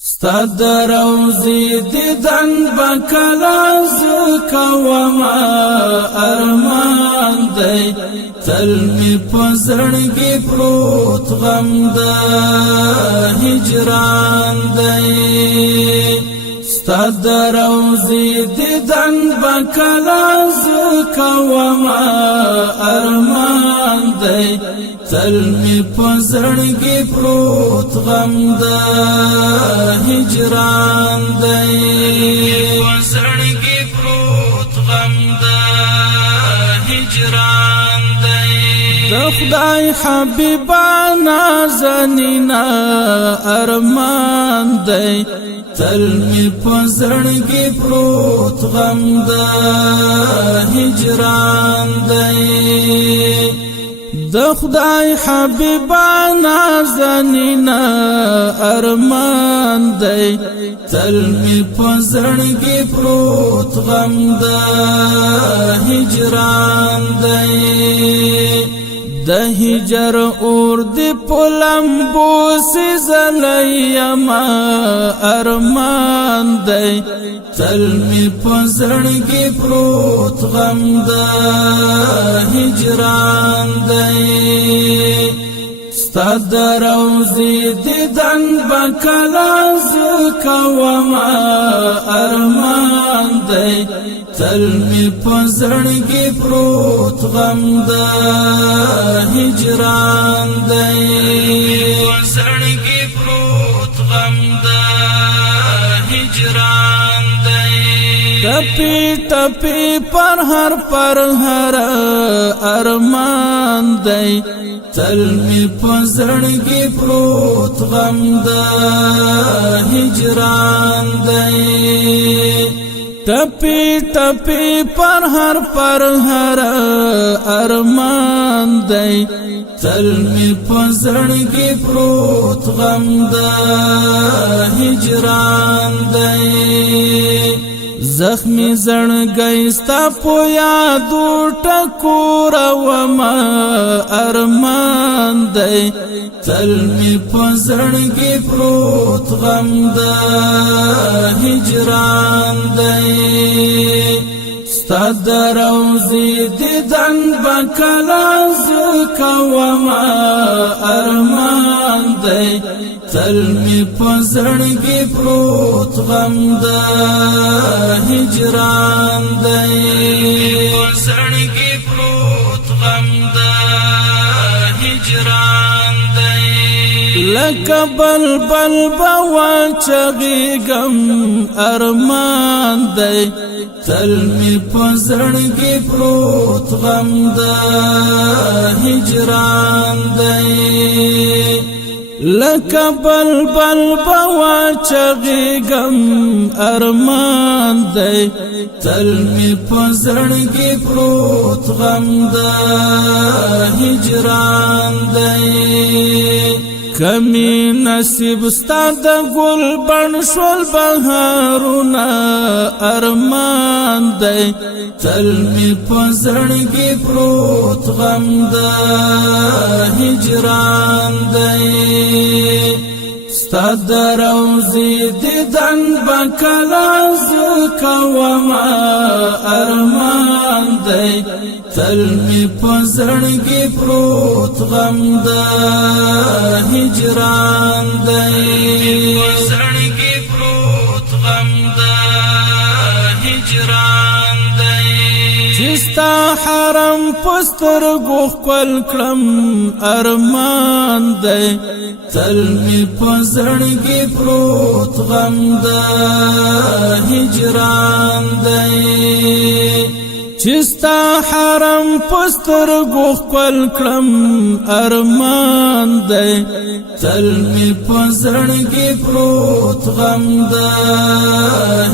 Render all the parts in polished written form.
ستاد روزی دیدن بکلا زکوما ارمان دی تل می پزړګي پروت غم د هجران دی ستاد روزی دیدن بکلا زکوما ارمان دی تل می پزړګي پروت غم د هجران دی پزړګي پروت غم د هجران دی د خدای حبیبانا زنینا ارمان دی تل می پزړګي پروت غم د هجران دی د خدای حبیبانا زنینا ارمان دی تل می پزړګي پروت غم د هجران دی د هجر اور دی پلمبو سزلایما ارمان دی تل می پزړګي پروت غم د هجران دی ستاد روزی دیدن بکلا زکوما ارمان دی تل می پزړګي پروت غم د هجران دی پزړګي پروت غم د هجران دی ټپی ټپی پر هر ارمان دی تل می پزړګي پروت غم د هجران دی ټپی ټپی پر هر ارمان دی تل می پزړګي پروت غم د هجران دی زخمی زړګي ستا په یادو ټکور و ما ارمان دی تل می پزړګي پروت غم د هجران دی ستاد روزی دیدن بکلا زکوما ارمان دی تل می پزړګي پروت غم د هجران دی پزړګي پروت غم د هجران دی لکه بلبل بوا چغیږم ارمان دی تل می پزړګي پروت غم د هجران دی لکه بلبل بوا چغیږم ارمان دی تل می پزړګي پروت غم د هجران دی کمی نصیب ستا د ګل بڼ شول بهارونه ارمان دی تل می پزړګي پروت غم د هجران دی ستاد روزی دیدن بکلا زکوما ارمان دی تل می پزړګي پروت غم د هجران دی پزړګي پروت غم د هجران دی چستا حرم پستر ګوخ کول کړم ارمان دی تل می پزړګي پروت غم د هجران دی چستا حرم پستر ګوخ کول کړم ارمان دی تل می پزړګي پروت غم د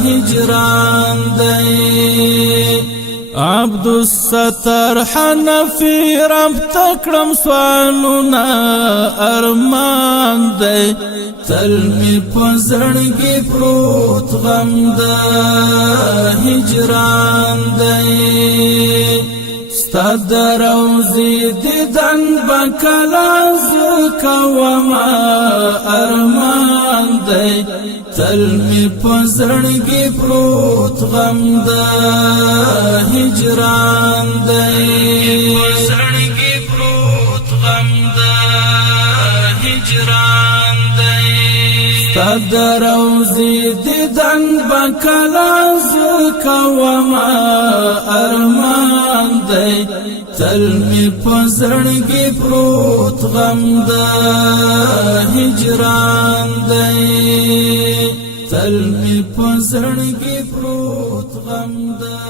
هجران دی عبد الستر حنفی رب تکړم سوالونه ارمان دی تل می پزړګي پروت غم د هجران دی ستاد روزی دیدن بکلا زکوما ارمان دی تل می پزړګي پروت غم د هجران دی پزړګي پروت غم د هجران دی ستاد روزي دیدن بکلا زکوما ارمان دی تل می پزړګي پروت غم د هجران دی تل می پزړګي پروت غم د